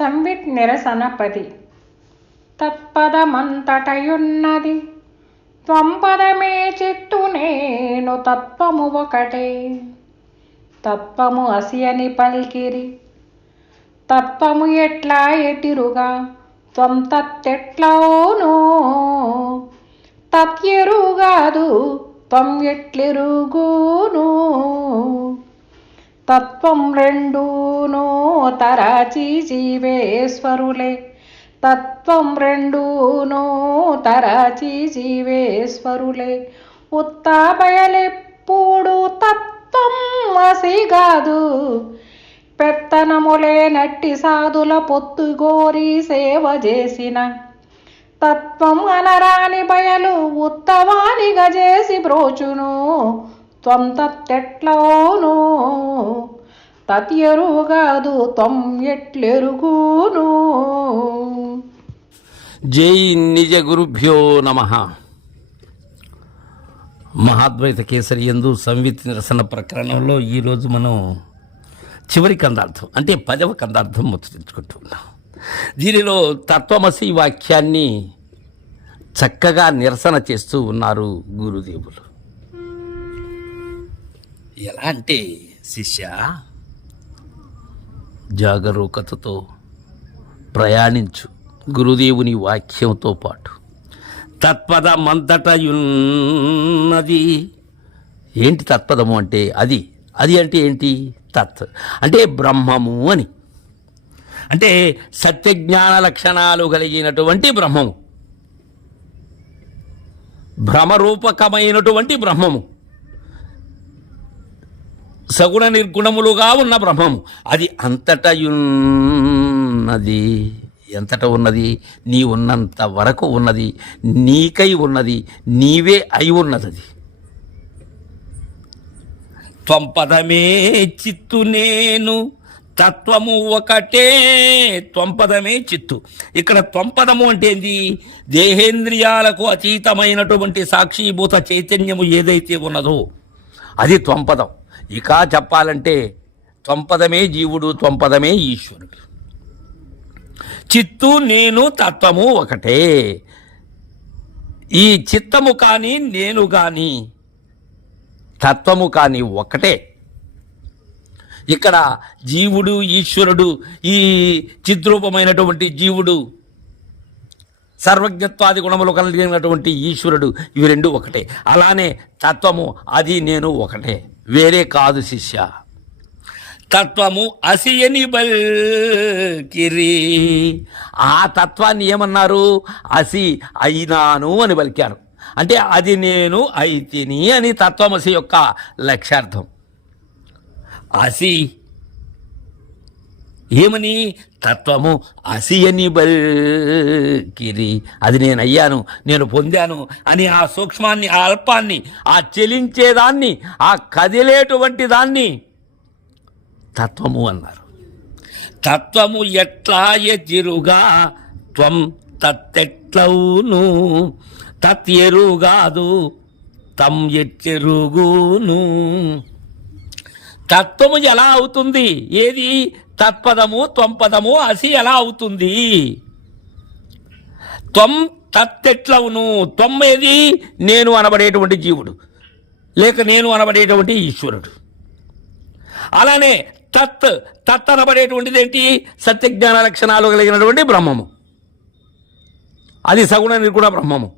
సంవిట్ నిరసన పది తత్పదమంతటయున్నది త్వంపదమే చిత్తు నేను తత్వము ఒకటే తత్వము అసియని పలికిరి తత్వము ఎట్లా ఎటిరుగా త్వం తత్ తత్యరుగాదు త్వం ఎట్లెరుగూనూ తత్వం రెండూనో తరచి జీవేశ్వరులే తత్వం రెండూనో తరచి జీవేశ్వరులే ఉత్తాపయలెప్పుడు తత్వం కాదు పెత్తనములే నట్టి సాధుల గోరి సేవ చేసిన తత్వం అనరాని బయలు ఉత్తవాని గజేసి బ్రోచును త్వం ఎరువు కాదు త్వం ఎట్లెరుగును జై నిజ గురుభ్యో నమ మహాద్వైత కేసరి ఎందు సంవిత్ నిరసన ప్రకరణంలో ఈరోజు మనం చివరి కందార్థం అంటే పదవ కందార్థం ముచ్చరించుకుంటూ ఉన్నాం దీనిలో తత్వమసి వాక్యాన్ని చక్కగా నిరసన చేస్తూ ఉన్నారు గురుదేవులు ఎలా అంటే శిష్య జాగరూకతతో ప్రయాణించు గురుదేవుని వాక్యంతో పాటు తత్పదమంతటయున్నది ఏంటి తత్పదము అంటే అది అది అంటే ఏంటి తత్ అంటే బ్రహ్మము అని అంటే సత్యజ్ఞాన లక్షణాలు కలిగినటువంటి బ్రహ్మము భ్రమరూపకమైనటువంటి బ్రహ్మము సగుణ నిర్గుణములుగా ఉన్న బ్రహ్మము అది ఉన్నది ఎంతట ఉన్నది నీ ఉన్నంత వరకు ఉన్నది నీకై ఉన్నది నీవే అయి ఉన్నది త్వంపదమే చిత్తు నేను తత్వము ఒకటే త్వంపదమే చిత్తు ఇక్కడ త్వంపదము అంటే ఏంది దేహేంద్రియాలకు అతీతమైనటువంటి సాక్షీభూత చైతన్యము ఏదైతే ఉన్నదో అది త్వంపదం ఇక చెప్పాలంటే త్వంపదమే జీవుడు త్వంపదమే ఈశ్వరుడు చిత్తు నేను తత్వము ఒకటే ఈ చిత్తము కానీ నేను కానీ తత్వము కానీ ఒకటే ఇక్కడ జీవుడు ఈశ్వరుడు ఈ చిద్రూపమైనటువంటి జీవుడు సర్వజ్ఞత్వాది గుణములు కలిగినటువంటి ఈశ్వరుడు ఇవి రెండు ఒకటే అలానే తత్వము అది నేను ఒకటే వేరే కాదు శిష్య తత్వము అసియని కిరి ఆ తత్వాన్ని ఏమన్నారు అసి అయినాను అని పలికారు అంటే అది నేను అయితిని అని తత్వమసి యొక్క లక్ష్యార్థం అసి ఏమని తత్వము అసియనిబల్ కిరి అది నేను అయ్యాను నేను పొందాను అని ఆ సూక్ష్మాన్ని ఆ అల్పాన్ని ఆ చెలించేదాన్ని ఆ కదిలేటువంటి దాన్ని తత్వము అన్నారు తత్వము ఎట్లా ఎజిరుగా త్వం తత్తెట్లవును ఎరుగాదు తమ్ ఎచ్చెరుగును తత్వము ఎలా అవుతుంది ఏది తత్పదము త్వంపదము అసి ఎలా అవుతుంది త్వం తత్తెట్లవును త్వం ఏది నేను అనబడేటువంటి జీవుడు లేక నేను అనబడేటువంటి ఈశ్వరుడు అలానే తత్ తత్ అనబడేటువంటిది ఏంటి సత్యజ్ఞాన లక్షణాలు కలిగినటువంటి బ్రహ్మము అది సగుణ నిర్గుణ బ్రహ్మము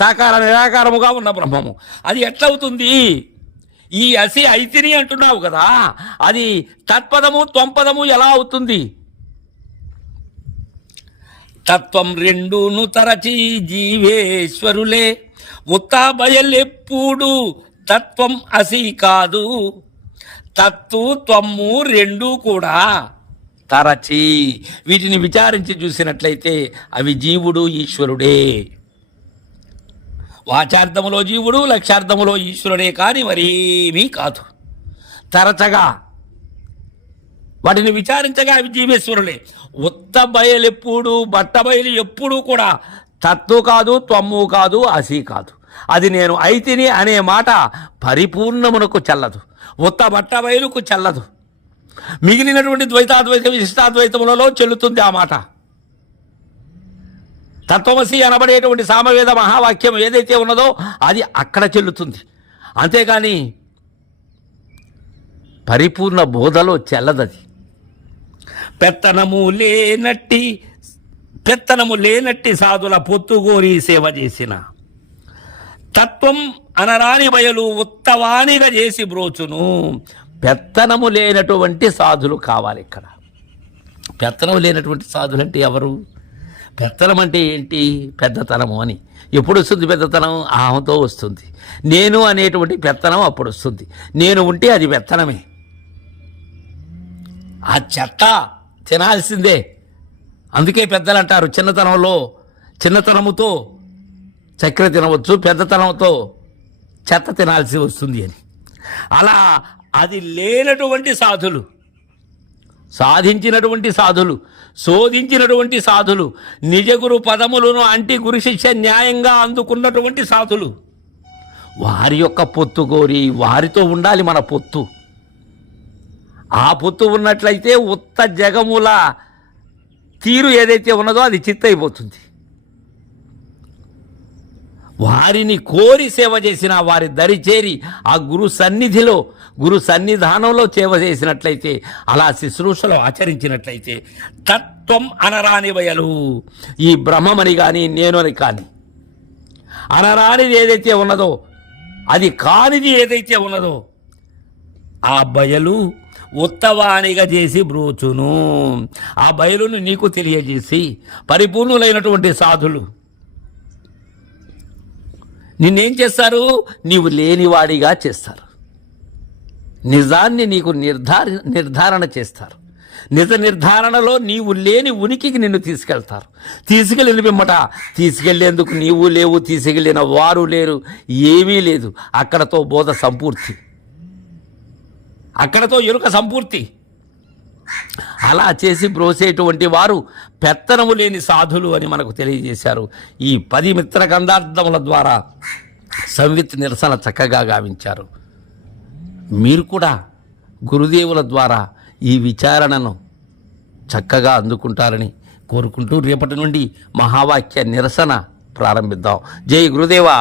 సాకార నిరాకారముగా ఉన్న బ్రహ్మము అది ఎట్లవుతుంది ఈ అసి ఐతిని అంటున్నావు కదా అది తత్పదము త్వంపదము ఎలా అవుతుంది తత్వం రెండును తరచి జీవేశ్వరులే ఉత్తాబయలెప్పుడు తత్వం అసి కాదు తత్తు త్వమ్ము రెండు కూడా తరచి వీటిని విచారించి చూసినట్లయితే అవి జీవుడు ఈశ్వరుడే వాచార్థములో జీవుడు లక్ష్యార్థములో ఈశ్వరుడే కానీ మరేమీ కాదు తరచగా వాటిని విచారించగా అవి జీవేశ్వరులే ఉత్త బయలెప్పుడు బట్ట బయలు ఎప్పుడూ కూడా తత్తు కాదు త్వమ్ము కాదు అసి కాదు అది నేను అయితిని అనే మాట పరిపూర్ణమునకు చల్లదు ఉత్త బట్ట బయలుకు చల్లదు మిగిలినటువంటి ద్వైతాద్వైత విశిష్టాద్వైతములలో చెల్లుతుంది ఆ మాట తత్వమసి అనబడేటువంటి సామవేద మహావాక్యం ఏదైతే ఉన్నదో అది అక్కడ చెల్లుతుంది అంతేకాని పరిపూర్ణ బోధలో చెల్లదది పెత్తనము లేనట్టి పెత్తనము లేనట్టి సాధుల పొత్తుగోరి సేవ చేసిన తత్వం అనరాని బయలు ఉత్తవానిగా చేసి బ్రోచును పెత్తనము లేనటువంటి సాధులు కావాలి ఇక్కడ పెత్తనము లేనటువంటి సాధులు అంటే ఎవరు పెత్తనం అంటే ఏంటి పెద్దతనము అని ఎప్పుడు వస్తుంది పెద్దతనం ఆహంతో వస్తుంది నేను అనేటువంటి పెత్తనం అప్పుడు వస్తుంది నేను ఉంటే అది పెత్తనమే ఆ చెత్త తినాల్సిందే అందుకే పెద్దలు అంటారు చిన్నతనంలో చిన్నతనముతో చక్కెర తినవచ్చు పెద్దతనంతో చెత్త తినాల్సి వస్తుంది అని అలా అది లేనటువంటి సాధులు సాధించినటువంటి సాధులు శోధించినటువంటి సాధులు నిజగురు పదములను అంటి గురు శిష్య న్యాయంగా అందుకున్నటువంటి సాధులు వారి యొక్క పొత్తు కోరి వారితో ఉండాలి మన పొత్తు ఆ పొత్తు ఉన్నట్లయితే ఉత్త జగముల తీరు ఏదైతే ఉన్నదో అది చిత్తైపోతుంది వారిని కోరి సేవ చేసిన వారి దరిచేరి ఆ గురు సన్నిధిలో గురు సన్నిధానంలో సేవ చేసినట్లయితే అలా శుశ్రూషలు ఆచరించినట్లయితే తత్వం అనరాని వయలు ఈ బ్రహ్మమని కానీ నేను అని కానీ అనరానిది ఏదైతే ఉన్నదో అది కానిది ఏదైతే ఉన్నదో ఆ బయలు ఉత్తవాణిగా చేసి బ్రోచును ఆ బయలును నీకు తెలియజేసి పరిపూర్ణులైనటువంటి సాధులు నిన్నేం చేస్తారు నీవు లేనివాడిగా చేస్తారు నిజాన్ని నీకు నిర్ధార నిర్ధారణ చేస్తారు నిజ నిర్ధారణలో నీవు లేని ఉనికికి నిన్ను తీసుకెళ్తారు తీసుకెళ్ళిన పిమ్మట తీసుకెళ్లేందుకు నీవు లేవు తీసుకెళ్ళిన వారు లేరు ఏమీ లేదు అక్కడతో బోధ సంపూర్తి అక్కడతో ఎరుక సంపూర్తి అలా చేసి బ్రోసేటువంటి వారు పెత్తనము లేని సాధులు అని మనకు తెలియజేశారు ఈ పది మిత్ర గంధార్థముల ద్వారా సంవిత్ నిరసన చక్కగా గావించారు మీరు కూడా గురుదేవుల ద్వారా ఈ విచారణను చక్కగా అందుకుంటారని కోరుకుంటూ రేపటి నుండి మహావాక్య నిరసన ప్రారంభిద్దాం జై గురుదేవా